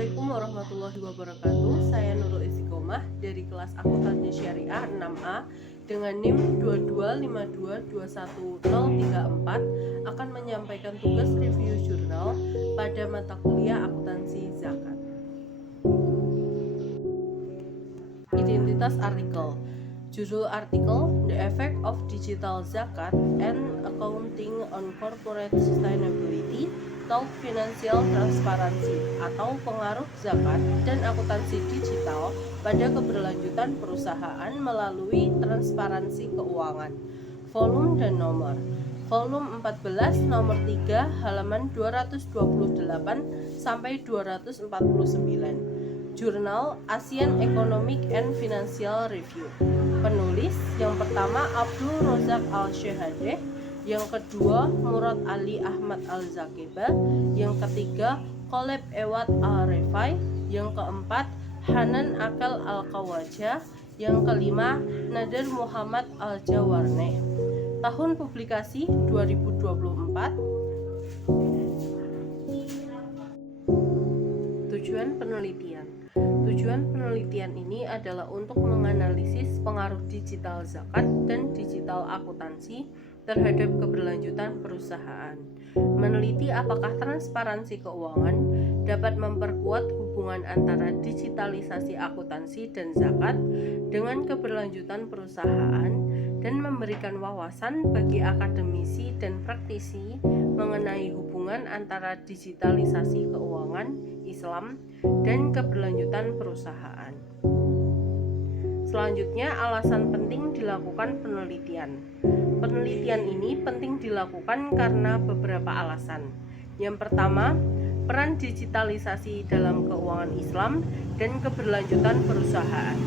Assalamualaikum warahmatullahi wabarakatuh. Saya Nurul Istiqomah dari kelas Akuntansi Syariah 6A dengan NIM 2252121034 akan menyampaikan tugas review jurnal pada mata kuliah akuntansi zakat. Identitas artikel. Judul artikel The Effect of Digital Zakat and Accounting on Corporate Sustainability atau Financial Transparency atau pengaruh zakat dan akuntansi digital pada keberlanjutan perusahaan melalui transparansi keuangan. Volume dan nomor. Volume 14 nomor 3 halaman 228 sampai 249. Jurnal Asian Economic and Financial Review. Penulis yang pertama Abdul Rozak Al-Shehadeh, yang kedua Murad Ali Ahmad Al-Zakiba, yang ketiga Koleb Ewad Al-Refai, yang keempat Hanan Akal Al-Kawaja, yang kelima Nadir Muhammad Al-Jawarneh. Tahun publikasi 2024. Tujuan penelitian. Tujuan penelitian ini adalah untuk menganalisis pengaruh digital zakat dan digital akuntansi terhadap keberlanjutan perusahaan. Meneliti apakah transparansi keuangan dapat memperkuat hubungan antara digitalisasi akuntansi dan zakat dengan keberlanjutan perusahaan dan memberikan wawasan bagi akademisi dan praktisi mengenai hubungan antara digitalisasi keuangan Islam dan keberlanjutan perusahaan. Selanjutnya, alasan penting dilakukan penelitian. Penelitian ini penting dilakukan karena beberapa alasan. Yang pertama, peran digitalisasi dalam keuangan Islam dan keberlanjutan perusahaan.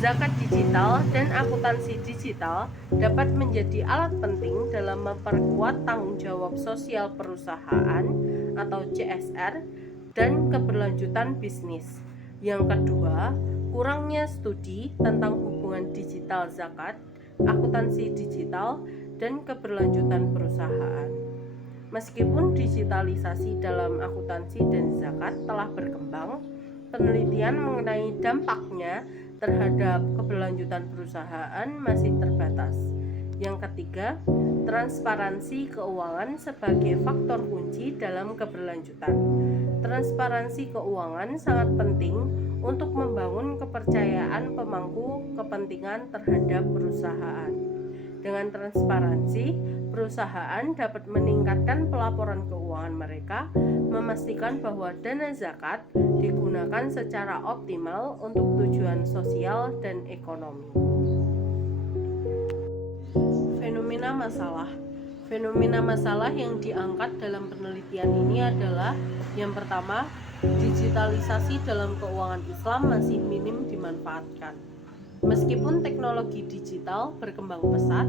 Zakat digital dan akuntansi digital dapat menjadi alat penting dalam memperkuat tanggung jawab sosial perusahaan atau CSR dan keberlanjutan bisnis. Yang kedua, kurangnya studi tentang hubungan digital zakat, akuntansi digital, dan keberlanjutan perusahaan. Meskipun digitalisasi dalam akuntansi dan zakat telah berkembang, penelitian mengenai dampaknya terhadap keberlanjutan perusahaan masih terbatas. Yang ketiga, transparansi keuangan sebagai faktor kunci dalam keberlanjutan. Transparansi keuangan sangat penting untuk membangun kepercayaan pemangku kepentingan terhadap perusahaan. Dengan transparansi, perusahaan dapat meningkatkan pelaporan keuangan mereka, memastikan bahwa dana zakat digunakan secara optimal untuk tujuan sosial dan ekonomi. Fenomena masalah. Fenomena masalah yang diangkat dalam penelitian ini adalah yang pertama, digitalisasi dalam keuangan Islam masih minim dimanfaatkan. Meskipun teknologi digital berkembang pesat,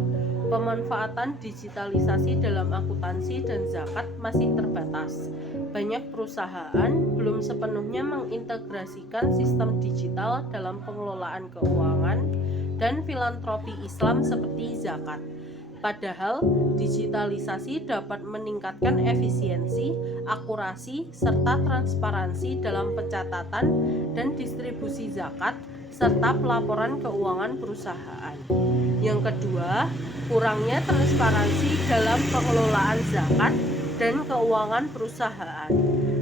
pemanfaatan digitalisasi dalam akuntansi dan zakat masih terbatas. Banyak perusahaan belum sepenuhnya mengintegrasikan sistem digital dalam pengelolaan keuangan dan filantropi Islam seperti zakat. Padahal, digitalisasi dapat meningkatkan efisiensi, akurasi, serta transparansi dalam pencatatan dan distribusi zakat, serta pelaporan keuangan perusahaan. Yang kedua, kurangnya transparansi dalam pengelolaan zakat dan keuangan perusahaan.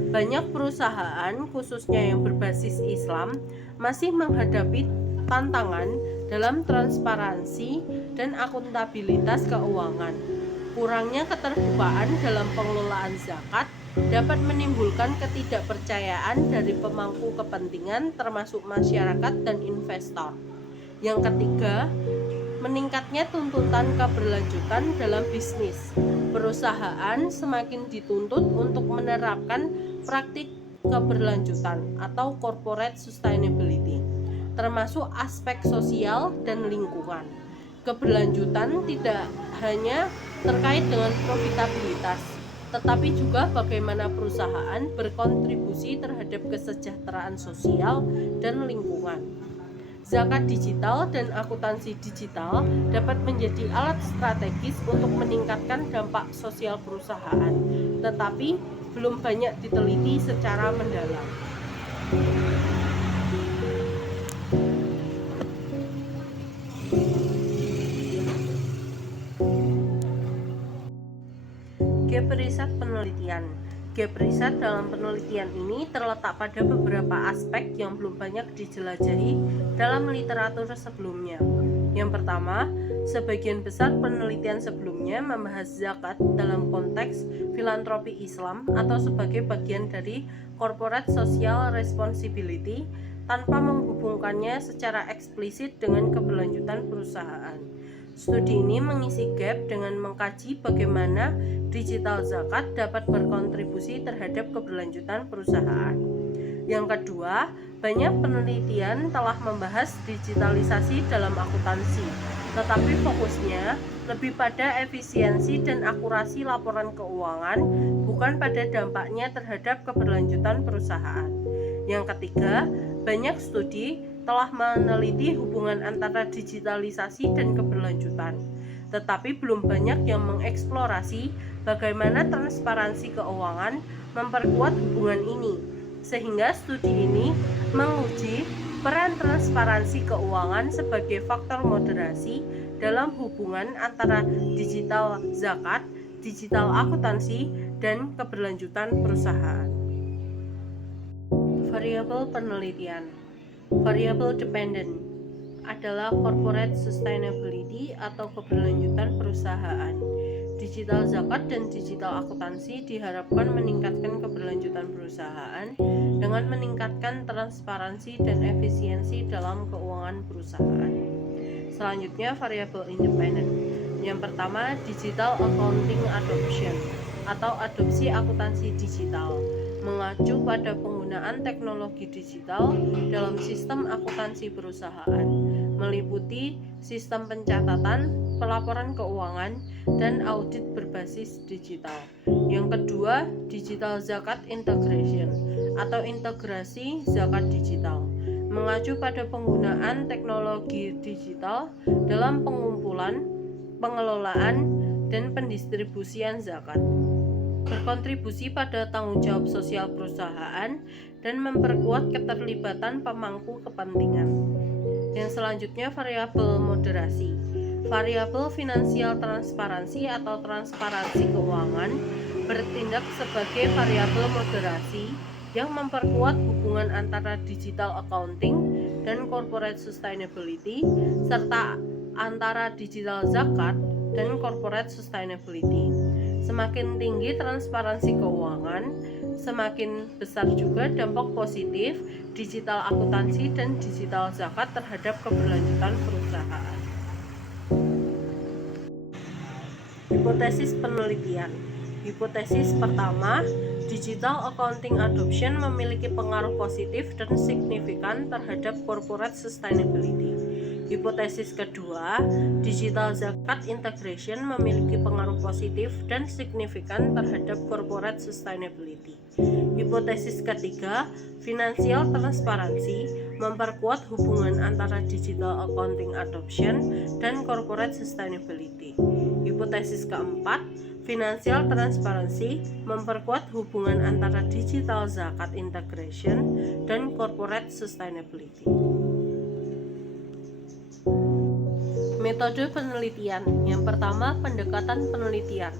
Banyak perusahaan, khususnya yang berbasis Islam, masih menghadapi tantangan dalam transparansi dan akuntabilitas keuangan. Kurangnya keterbukaan dalam pengelolaan zakat dapat menimbulkan ketidakpercayaan dari pemangku kepentingan termasuk masyarakat dan investor. Yang ketiga, meningkatnya tuntutan keberlanjutan dalam bisnis. Perusahaan semakin dituntut untuk menerapkan praktik keberlanjutan atau corporate sustainability, termasuk aspek sosial dan lingkungan. Keberlanjutan tidak hanya terkait dengan profitabilitas, tetapi juga bagaimana perusahaan berkontribusi terhadap kesejahteraan sosial dan lingkungan. Zakat digital dan akuntansi digital dapat menjadi alat strategis untuk meningkatkan dampak sosial perusahaan, tetapi belum banyak diteliti secara mendalam. Gap riset penelitian. Gap riset dalam penelitian ini terletak pada beberapa aspek yang belum banyak dijelajahi dalam literatur sebelumnya. Yang pertama, sebagian besar penelitian sebelumnya membahas zakat dalam konteks filantropi Islam atau sebagai bagian dari corporate social responsibility tanpa menghubungkannya secara eksplisit dengan keberlanjutan perusahaan. Studi ini mengisi gap dengan mengkaji bagaimana digital zakat dapat berkontribusi terhadap keberlanjutan perusahaan. Yang kedua, banyak penelitian telah membahas digitalisasi dalam akuntansi, tetapi fokusnya lebih pada efisiensi dan akurasi laporan keuangan, bukan pada dampaknya terhadap keberlanjutan perusahaan. Yang ketiga, banyak studi telah meneliti hubungan antara digitalisasi dan keberlanjutan, tetapi belum banyak yang mengeksplorasi bagaimana transparansi keuangan memperkuat hubungan ini, sehingga studi ini menguji peran transparansi keuangan sebagai faktor moderasi dalam hubungan antara digital zakat, digital akuntansi, dan keberlanjutan perusahaan. Variabel penelitian. Variable dependent adalah corporate sustainability atau keberlanjutan perusahaan. Digital zakat dan digital akuntansi diharapkan meningkatkan keberlanjutan perusahaan dengan meningkatkan transparansi dan efisiensi dalam keuangan perusahaan. Selanjutnya, variabel independent. Yang pertama, digital accounting adoption atau adopsi akuntansi digital, mengacu pada penggunaan teknologi digital dalam sistem akuntansi perusahaan, meliputi sistem pencatatan, pelaporan keuangan, dan audit berbasis digital. Yang kedua, digital zakat integration atau integrasi zakat digital, mengacu pada penggunaan teknologi digital dalam pengumpulan, pengelolaan, dan pendistribusian zakat, berkontribusi pada tanggung jawab sosial perusahaan, dan memperkuat keterlibatan pemangku kepentingan. Yang selanjutnya, variabel moderasi. Variabel finansial transparansi atau transparansi keuangan bertindak sebagai variabel moderasi yang memperkuat hubungan antara digital accounting dan corporate sustainability, serta antara digital zakat dan corporate sustainability. Semakin tinggi transparansi keuangan, semakin besar juga dampak positif digital akuntansi dan digital zakat terhadap keberlanjutan perusahaan. Hipotesis penelitian. Hipotesis pertama, digital accounting adoption memiliki pengaruh positif dan signifikan terhadap corporate sustainability. Hipotesis kedua, digital zakat integration memiliki pengaruh positif dan signifikan terhadap corporate sustainability. Hipotesis ketiga, financial transparansi memperkuat hubungan antara digital accounting adoption dan corporate sustainability. Hipotesis keempat, financial transparansi memperkuat hubungan antara digital zakat integration dan corporate sustainability. Metode penelitian. Yang pertama, pendekatan penelitian.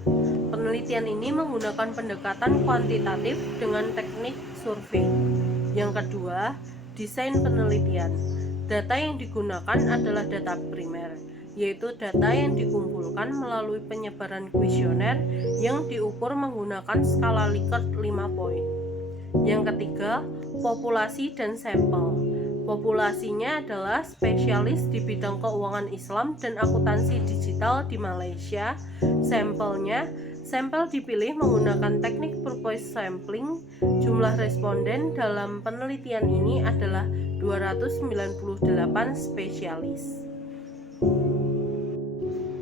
Penelitian ini menggunakan pendekatan kuantitatif dengan teknik survei. Yang kedua, desain penelitian. Data yang digunakan adalah data primer, yaitu data yang dikumpulkan melalui penyebaran kuesioner yang diukur menggunakan skala Likert 5 poin. Yang ketiga, populasi dan sampel. Populasinya adalah spesialis di bidang keuangan Islam dan akuntansi digital di Malaysia. Sampel dipilih menggunakan teknik purpose sampling. Jumlah responden dalam penelitian ini adalah 298 spesialis.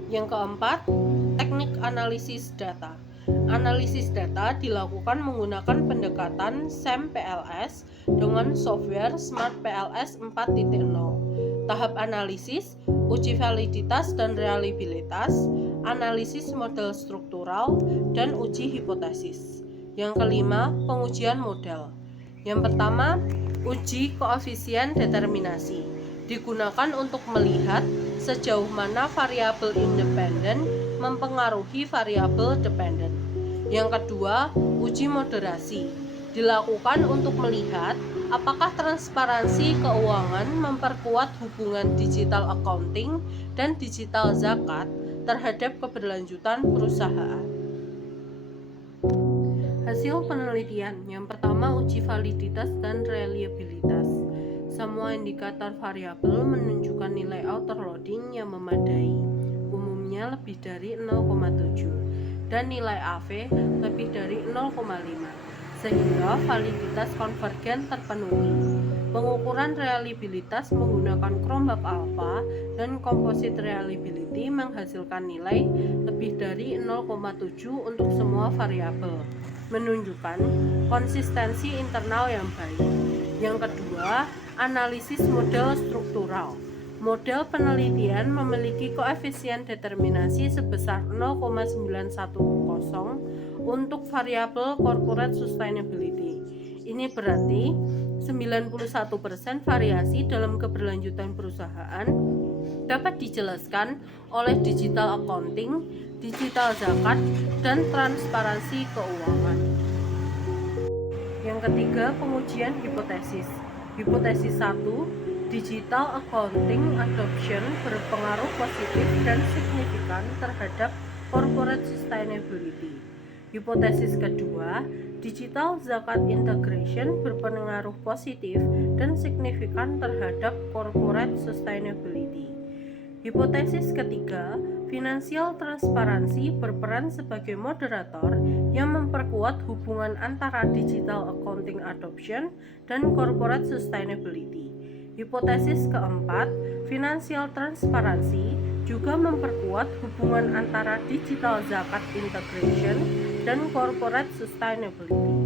Yang keempat, teknik analisis data. Analisis data dilakukan menggunakan pendekatan SAM-PLS dengan software Smart PLS 4.0. Tahap analisis, uji validitas dan reliabilitas, analisis model struktural, dan uji hipotesis. Yang kelima, pengujian model. Yang pertama, Uji koefisien determinasi digunakan untuk melihat sejauh mana variabel independen mempengaruhi variabel dependen. Yang kedua, uji moderasi dilakukan untuk melihat apakah transparansi keuangan memperkuat hubungan digital accounting dan digital zakat terhadap keberlanjutan perusahaan. Hasil penelitian yang pertama, uji validitas dan reliabilitas. Semua indikator variabel menunjukkan nilai autoloading yang memadai, umumnya lebih dari 0,7 dan nilai AV lebih dari 0,5, sehingga validitas konvergen terpenuhi. Pengukuran reliabilitas menggunakan Cronbach alpha dan composite reliability menghasilkan nilai lebih dari 0,7 untuk semua variabel, menunjukkan konsistensi internal yang baik. Yang kedua, analisis model struktural. Model penelitian memiliki koefisien determinasi sebesar 0,910 untuk variabel corporate sustainability. Ini berarti 91% variasi dalam keberlanjutan perusahaan dapat dijelaskan oleh digital accounting, digital zakat, dan transparansi keuangan. Yang ketiga, pengujian hipotesis. Hipotesis 1, digital accounting adoption berpengaruh positif dan signifikan terhadap corporate sustainability. Hipotesis kedua, digital zakat integration berpengaruh positif dan signifikan terhadap corporate sustainability. Hipotesis ketiga, financial transparansi berperan sebagai moderator yang memperkuat hubungan antara digital accounting adoption dan corporate sustainability. Hipotesis keempat, financial transparansi juga memperkuat hubungan antara digital zakat integration dan corporate sustainability.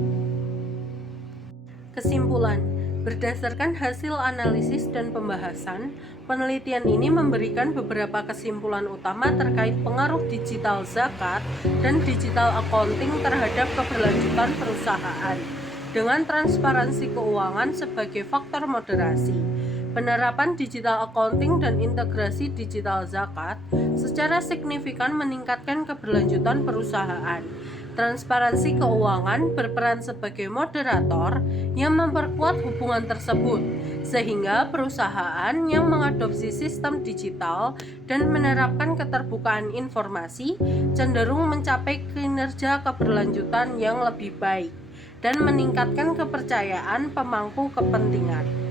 Kesimpulan, berdasarkan hasil analisis dan pembahasan, penelitian ini memberikan beberapa kesimpulan utama terkait pengaruh digital zakat dan digital accounting terhadap keberlanjutan perusahaan dengan transparansi keuangan sebagai faktor moderasi. Penerapan digital accounting dan integrasi digital zakat secara signifikan meningkatkan keberlanjutan perusahaan. Transparansi keuangan berperan sebagai moderator yang memperkuat hubungan tersebut, sehingga perusahaan yang mengadopsi sistem digital dan menerapkan keterbukaan informasi cenderung mencapai kinerja keberlanjutan yang lebih baik dan meningkatkan kepercayaan pemangku kepentingan.